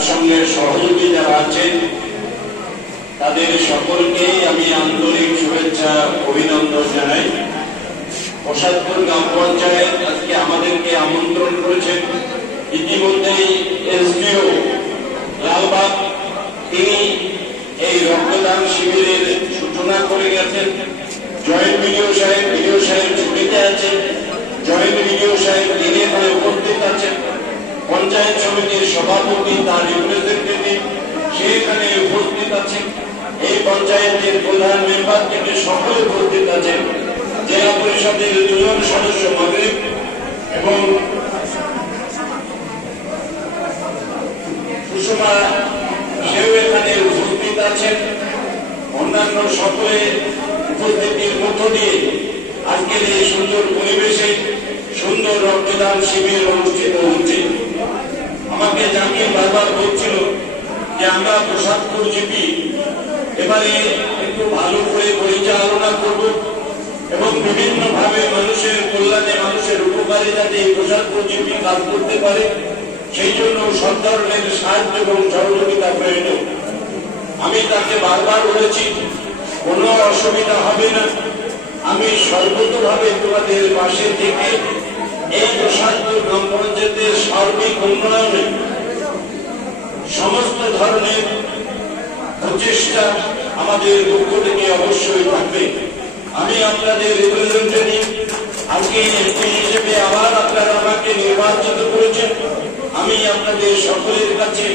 তার সঙ্গে সহযোগী যারা আছেন তাদের সকলকে আমি আন্তরিক শুভেচ্ছা অভিনন্দন জানাই। প্রসাদপুর গ্রাম পঞ্চায়েত আজকে আমাদেরকে আমন্ত্রণ করেছেন। ইতিমধ্যেই এসডিও লালবাগ তিনি এই রক্তদান শিবিরের সূচনা করে গেছেন। জয়েন্ট বিডিও সাহেব ছুটিতে আছেন, জয়েন্ট বিডিও সাহেব তিনি এখানে উপস্থিত আছেন। পঞ্চায়েত সমিতির সভাপতি তার রিপ্রেজেন্টেটিভ সে এখানে উপস্থিত আছেন। এই পঞ্চায়েতের প্রধান মেম্বার থেকে সকলে উপস্থিত আছেন। জেলা পরিষদের 2 জন সদস্য মাগরিব এবং সুষমা সেও এখানে উপস্থিত আছেন। অন্যান্য সকলে উপস্থিতির মধ্য দিয়ে আজকের এই সুন্দর পরিবেশে সুন্দর রক্তদান শিবির অনুষ্ঠিত হচ্ছে। আমাকে জানিয়ে বারবার বলছিল যে আমরা প্রসাদপুর জিপি এবারে একটু ভালো করে পরিচালনা করব এবং বিভিন্ন ভাবে মানুষের কল্যাণে মানুষের উপকারে যাতে এই প্রসাদপুর জিপি কাজ করতে পারে সেই জন্য সব ধরনের সাহায্য এবং সহযোগিতা প্রয়োজন। আমি তাকে বারবার বলেছি কোনো অসুবিধা হবে না, আমি সর্বতভাবে তোমাদের পাশে থেকে এই প্রসাদপুর গ্রাম পঞ্চায়েতের সার্বিক উন্নয়নে সমস্ত ধরনের প্রচেষ্টা আমাদের পক্ষ থেকে অবশ্যই থাকবে। আমি আপনাদের রিপ্রেজেন্টেটিভ, আজকে এমপি হিসেবে আবার আপনারা আমাকে নির্বাচিত করেছেন। আমি আপনাদের সকলের কাছে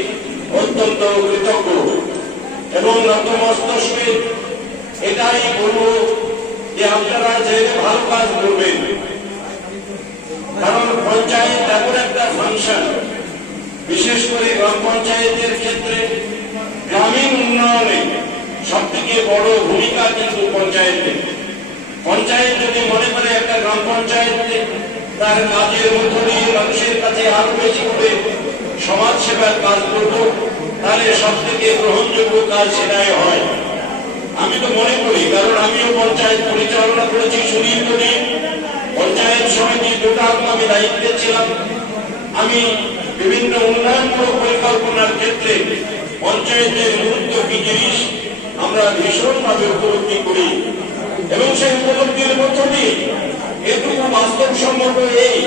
অত্যন্ত কৃতজ্ঞ এবং নতমস্তকে এটাই বলবো যে আপনারা যে ভালো কাজ করবেন, কারণ পঞ্চায়েত এমন একটা ফাংশন, বিশেষ করে গ্রাম পঞ্চায়েতের ক্ষেত্রে গ্রামীণ উন্নয়নে সব থেকে বড় ভূমিকা কিন্তু পঞ্চায়েতের। পঞ্চায়েত যদি মনে করে একটা গ্রাম পঞ্চায়েতে তার কাজের মধ্য দিয়ে মানুষের কাছে আরো বেশি করে সমাজ সেবার কাজ করব, তাহলে সব থেকে গ্রহণযোগ্য কাজ সেটাই হয়। আমি তো মনে করি, কারণ আমিও পঞ্চায়েত পরিচালনা করেছি সুদীর্ঘদিন, পঞ্চায়েত সমিতি টোটাল আমি দায়িত্বে ছিলাম। আমি বিভিন্ন উন্নয়নমূলক পরিকল্পনার ক্ষেত্রে পঞ্চায়েতের গুরুত্ব কি জিনিস আমরা ভীষণভাবে উপলব্ধি করি এবং সেই উপলব্ধির মধ্য দিয়ে এটুকু বাস্তবসম্মত এই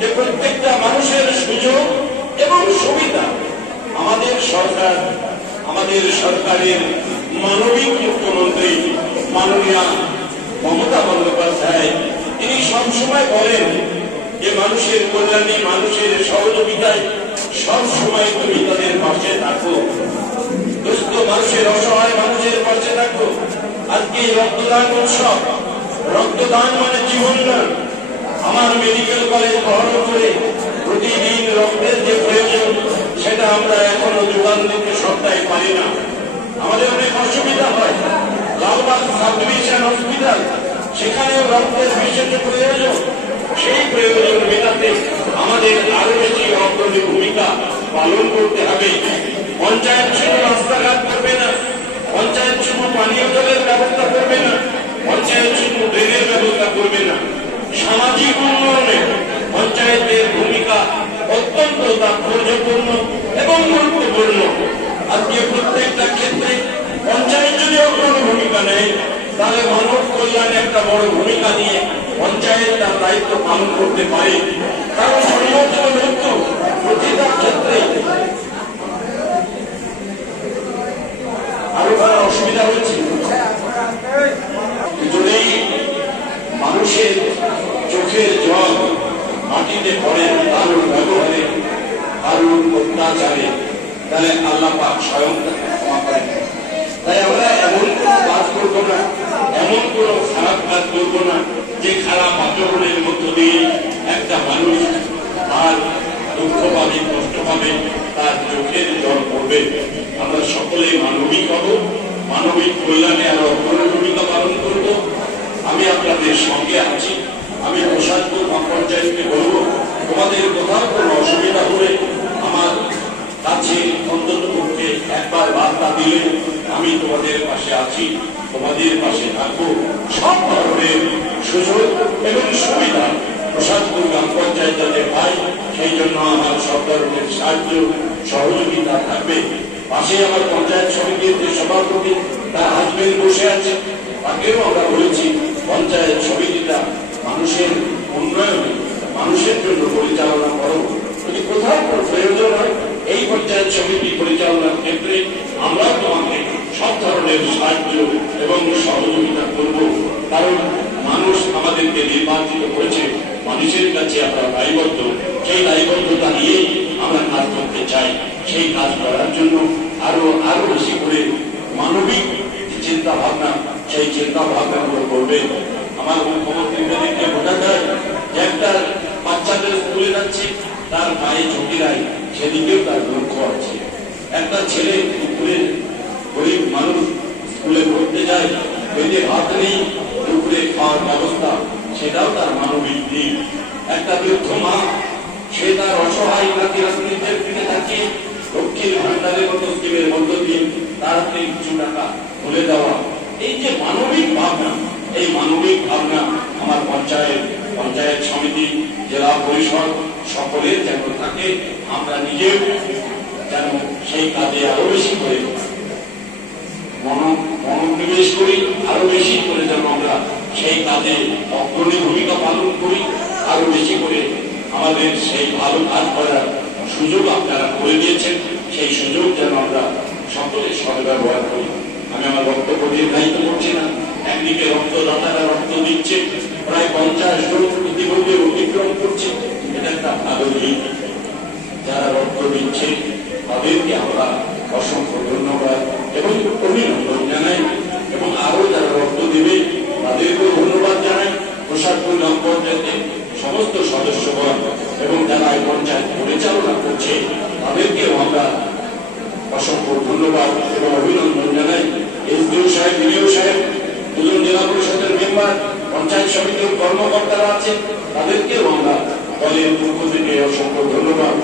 যে প্রত্যেকটা মানুষের সুযোগ এবং সুবিধা আমাদের সরকার, আমাদের সরকারের মানবিক মুখ্যমন্ত্রী মাননীয়া মমতা বন্দ্যোপাধ্যায় তিনি সবসময় বলেন যে মানুষের কল্যাণে মানুষের সহযোগিতায় সবসময় তুমি তাদের পাশে থাকো, দুস্থ মানুষের অসহায় মানুষের পাশে থাকো। আজকে রক্তদান উৎসব, রক্তদান মানে জীবনদান। আমার মেডিকেল কলেজ বহন করে প্রতিদিন রক্তের যে প্রয়োজন সেটা আমরা এখনো যোগান দিতে সপ্তাহে পারি না, আমাদের অনেক অসুবিধা হয়। লালবাগ সাব ডিভিশন হসপিটাল, সেখানেও রক্তের বিশেষ প্রয়োজন, সেই প্রয়োজন মেটাতে আমাদের আরো বেশি অগ্রণী ভূমিকা পালন করতে হবে। পঞ্চায়েত শুধু রাস্তাঘাট করবে না, পঞ্চায়েত শুধু পানীয় জলের ব্যবস্থা করবে না, পঞ্চায়েত শুধু ড্রেনের ব্যবস্থা করবে না, সামাজিক উন্নয়নে পঞ্চায়েতের ভূমিকা অত্যন্ত তাৎপর্যপূর্ণ এবং গুরুত্বপূর্ণ। আজকে প্রত্যেকটা ক্ষেত্রে পঞ্চায়েত যদি অগ্রণী ভূমিকা নেয় তাহলে মানব কল্যাণে একটা বড় ভূমিকা নিয়ে পঞ্চায়েত তার দায়িত্ব পালন করতে পারে। কারণ সমাজের মৃত্যু প্রতিটা ক্ষেত্রে আরো অসুবিধা হচ্ছে। যদি মানুষের চোখের জল মাটিতে পড়ে কারোর ব্যবহারে, কারোর অত্যাচারে, তাহলে আল্লাহ পাক স্বয়ং তাকে ক্ষমা করেন। তাই আমরা এমন কোন কাজ করবো না, এমন কোন খারাপ কাজ করবো না যে খারাপ আচরণের মধ্য দিয়ে একটা মানুষ তার দুঃখ পাবে, কষ্ট পাবে, তার চোখের জল পড়বে। আমরা সকলেই মানবিক হব, মানবিক কল্যাণে আরো অগ্রণী ভূমিকা পালন করব। আমি আপনাদের সঙ্গে আছি। আমি প্রসাদপুর গ্রাম পঞ্চায়েতকে বলবো, তোমাদের কোথাও কোনো অসুবিধা হলে আমার কাছে অন্তত পক্ষে একবার বার্তা দিলে আমি তোমাদের পাশে আছি, তোমাদের পাশে থাকবো। সব ধরনের সুযোগ এবং সুবিধা প্রসাদপুর গ্রাম পঞ্চায়েত যাতে পাই, সেই জন্য আমার সব ধরনের সাহায্য সহযোগিতা থাকবে। পাশে আমার পঞ্চায়েত সমিতির যে সভাপতি তার হাজবেন্ড বসে আছে, তাকেও আমরা বলেছি পঞ্চায়েত সমিতিটা মানুষের উন্নয়নে, মানুষের জন্য পরিচালনা করো। যদি কোথাও কোনো প্রয়োজন হয় এই পঞ্চায়েত সমিতি পরিচালনার ক্ষেত্রে আমরা তোমাকে সব ধরনের সাহায্য এবং সহযোগিতা করব। কারণ মানুষ আমাদেরকে নির্বাচিত করেছে, মানুষের কাছে আমরা দায়বদ্ধ, সেই দায়বদ্ধতা নিয়েই আমরা কাজ করতে চাই। সেই কাজ করার জন্য আরো বেশি করে মানবিক চিন্তা ভাবনা, সেই চিন্তা ভাবনাগুলো করবে। আমার মুখ্যমন্ত্রীদেরকে বোঝা যায় যে একটা বাচ্চাদের স্কুলে যাচ্ছে, তার পায়ে ঝুঁকি নাই, সেদিকেও তার লক্ষ্য আছে। একটা ছেলে দুপুরে গরিব মানুষ স্কুলে পড়তে যায়, পেটে ভাত নেই, দুপুরে খাওয়ার ব্যবস্থা, সেটাও তার মানবিক দিক। একটা বৃদ্ধ মা, সে তার অসহায় নাতি নাতনিদের দিকে তাকিয়ে লক্ষ্মীর ভান্ডারের মতো স্কিমের মধ্য দিয়ে তাড়াতাড়ি কিছু টাকা তুলে দেওয়া, এই যে মানবিক ভাবনা, এই মানবিক ভাবনা আমার পঞ্চায়েত সমিতি, জেলা পরিষদ সকলের যেন থাকে। আমরা নিজেও যেন সেই কাজে আরো বেশি করে মনোনিবেশ করি, আরো বেশি করে যেন আমরা সেই কাজে অগ্রণী ভূমিকা পালন করি, আরো বেশি করে আমাদের সেই ভালো কাজ করার সুযোগ আপনারা করে দিয়েছেন, সেই সুযোগ যেন আমরা সকলে সদ্ব্যবহার করি। আমি আমার বক্তব্য দীর্ঘায়িত করছি না। একদিকে রক্তদাতারা রক্ত দিচ্ছে, প্রায় 50 জন ইতিমধ্যে অতিক্রম করছে, এটা একটা ভালো দিক। যারা রক্ত দিচ্ছে তাদেরকে আমরা অসংখ্য ধন্যবাদ এবং অভিনন্দন জানাই, এবং আরো যারা রক্ত দেবে তাদেরকেও ধন্যবাদ জানাই। প্রসাদপুর গ্রাম পঞ্চায়েতের সমস্ত সদস্যগণ এবং যারা এই পঞ্চায়েত পরিচালনা করছে তাদেরকেও আমরা অসংখ্য ধন্যবাদ এবং অভিনন্দন জানাই। এসডিও সাহেব, বিডিও সাহেব, দুজন জেলা পরিষদের মেম্বার, পঞ্চায়েত সমিতির কর্মকর্তারা আছে, তাদেরকেও আমরা দলের পক্ষ থেকে অসংখ্য ধন্যবাদ